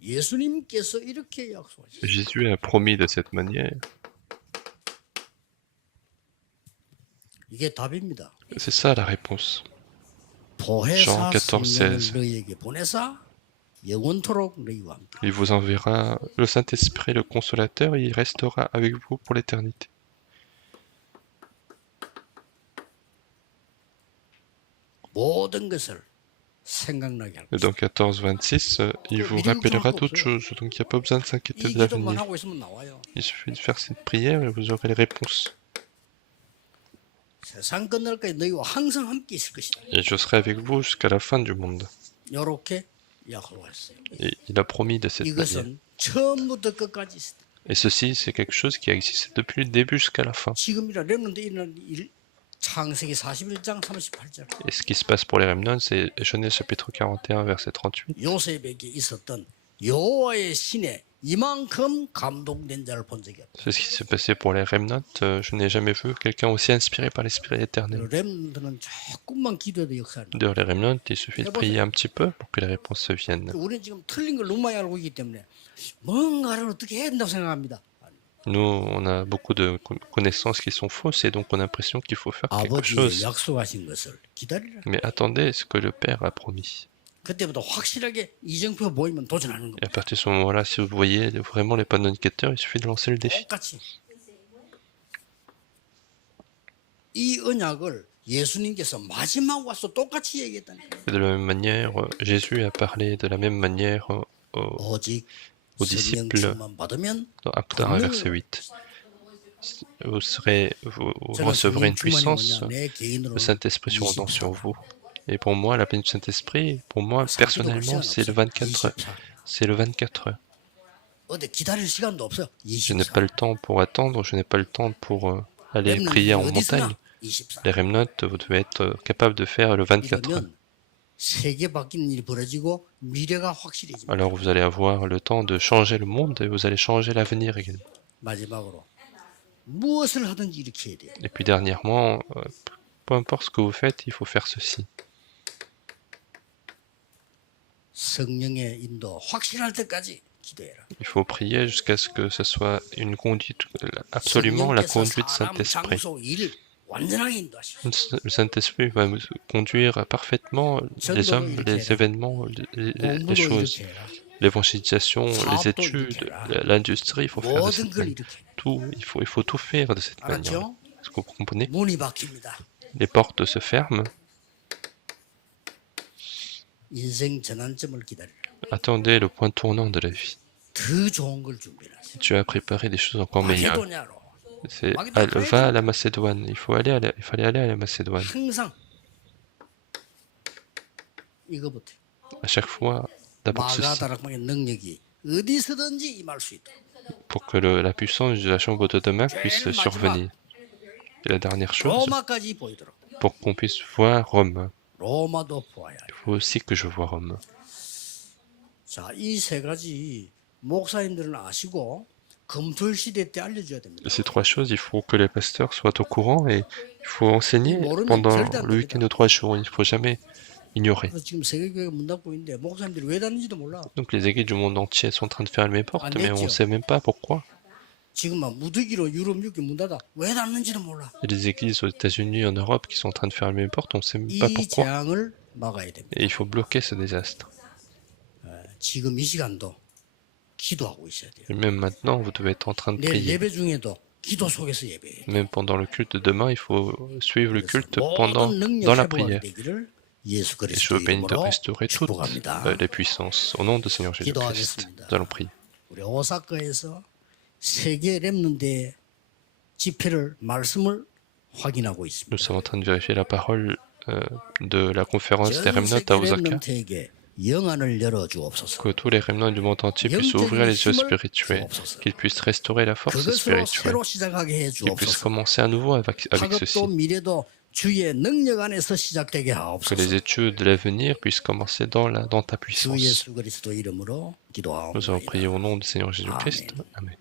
예수님께서 이렇게 약속하셨어요. Jésus a promis de cette manière. 이게 답입니다. C'est ça la réponse. 보혜사 14, 성령을 16. 너희에게 보내사 영원토록 너희와 함께. Il vous enverra le Saint-Esprit, le Consolateur, et il restera avec vous pour l'éternité. 모든 것을 생각나게 할 Et dans 14, 26, il vous rappellera toutes choses, donc il n'y a pas besoin de s'inquiéter 이 de 기도만 l'avenir. 하고 있으면 나와요. Il suffit de faire cette prière et vous aurez les réponses. 세상 끝날까지 너희와 항상 함께 있을 것이다. Et je serai avec vous jusqu'à la fin du monde. 이렇게 약속했어요. Et il a promis de cette manière. 이것은 처음부터 끝까지 있다. Et ceci, c'est quelque chose qui a existé depuis le début jusqu'à la fin. 지금이라 렘넌트 일어난 일 창세기 41장 38절. Et ce qui se passe pour les Remnants, c'est Genèse chapitre 41, verset 38. 요셉에게 있었던 여호와의 신에 이만큼 감동된 자를 본 적이 없다. C'est ce qui s'est passé pour les Remnants. Je n'ai jamais vu quelqu'un aussi inspiré par l'Esprit éternel. 렘넌트는 조금만 기도해도 역사를. D'ailleurs, les Remnants, il suffit de prier un petit peu pour que les réponses se viennent. 우리는 지금 틀린 걸 너무 많이 알고 있기 때문에 뭔가를 어떻게 해야 된다고 생각합니다. Nous, on a beaucoup de connaissances qui sont fausses et donc on a l'impression qu'il faut faire quelque 아버지의 chose. 약속하신 것을 기다리라. Mais attendez ce que le Père a promis. 그때부터 확실하게 이정표 보이면 도전하는 Et à 겁니다. partir de ce moment-là, si vous voyez vraiment les panneaux indicateurs, il suffit de lancer le défi. 똑같이 이 언약을 예수님께서 마지막 와서 똑같이 얘기했다는 거예요. Et de la même manière, Jésus a parlé de la même manière 오직 aux 성령 disciples 충만 받으면 dans Acte 1, verset 8. Vous recevrez une puissance, 내 개인으로 le Saint-Esprit survenant sur vous. Et pour moi, la pleine du Saint-Esprit, pour moi, personnellement, c'est le 24. C'est le 24. 어디 기다릴 시간도 없어요. Je n'ai pas le temps pour attendre, je n'ai pas le temps pour aller prier en montagne. 24. Les Remnants, vous devez être capable de faire le 24. 이러면 세계 바뀌는 일이 벌어지고 미래가 확실해집니다. Alors vous allez avoir le temps de changer le monde et vous allez changer l'avenir également. 마지막으로 무엇을 하든지 이렇게 해야 돼요. Et puis dernièrement, peu importe ce que vous faites, il faut faire ceci. 성령의 인도 확실할 때까지 기도해라. Il faut prier jusqu'à ce que ce soit une conduite, absolument la conduite Saint-Esprit. 장소, 일 완전하게 인도하시오. Le Saint-Esprit va conduire parfaitement les hommes, les événements, les choses, l'évangélisation, les études, l'industrie, il faut faire de cette manière. Tout, il faut tout faire de cette manière. Est-ce que vous comprenez? 문이 박힙니다. Les portes se ferment. 인생 전환점을 기다리라. Attendez le point tournant de la vie. 더 좋은 걸 준비하세요. Tu as préparé des choses encore meilleures. 마케도냐로 C'est va à la Macédoine. Il fallait aller à la Macédoine. 항상 이거부터 À chaque fois, d'abord ceci, 마가다락방의 능력이 어디서든지 임할 수 있다. pour que la puissance de la chambre de demain puisse survenir. Et la dernière chose, 로마까지 보이도록. pour qu'on puisse voir Rome. 로마도 보아야 해. Il faut aussi que je vois Rome. 자, 이 세 가지 목사님들은 아시고 검토일 시대 때 알려줘야 됩니다. Ces trois choses, il faut que les pasteurs soient au courant et il faut enseigner pendant le week-end de 3 jours. Il ne faut jamais ignorer. 그래서 지금 세계교회가 문 닫고 있는데 목사님들이 왜 닫는지도 몰라. Donc les églises du monde entier sont en train de fermer les portes, mais on ne sait même pas pourquoi. 지금 막 무더기로 유럽 6개 문 닫아. 왜 닫는지도 몰라. Il y a des églises aux États-Unis, en Europe, qui sont en train de fermer les portes, on ne sait même pas 이 pourquoi. 재앙을 막아야 됩니다. Et il faut bloquer ce désastre. 지금 이 시간도 기도하고 있어야 돼요. Et même maintenant, vous devez être en train de 내일 prier. 예배 중에도 기도 속에서 예배해야 돼요. Même pendant le culte de demain, il faut suivre le culte 모든 능력 dans la 회복하게 prière. 되기를 예수 Et je 그리스도 vous bénis de 이름으로 restaurer toutes 축복합니다. les puissances. Au nom du Seigneur Jésus-Christ, nous allons prier. 우리 오사카에서 세계 렘넌트의 집회를 말씀을 확인하고 있습니다. Nous sommes en train de vérifier la parole de la conférence des 전 Remnants 세계 à Osaka. 렘넌트에게 영안을 열어주옵소서. Que tous les Remnants du monde entier puissent ouvrir les yeux spirituels, qu'ils puissent restaurer la force 그것으로 spirituelle, 새로 시작하게 해 qu'ils puissent 주옵소서. commencer à nouveau avec ceci. 학업도 미래도 주의 능력 안에서 시작되게 Que les 하옵소서. études de l'avenir puissent commencer dans ta 주 puissance. 예수 그리스도 이름으로 Nous allons prier 기도하옵나이다. au nom du Seigneur Jésus-Christ. Amen.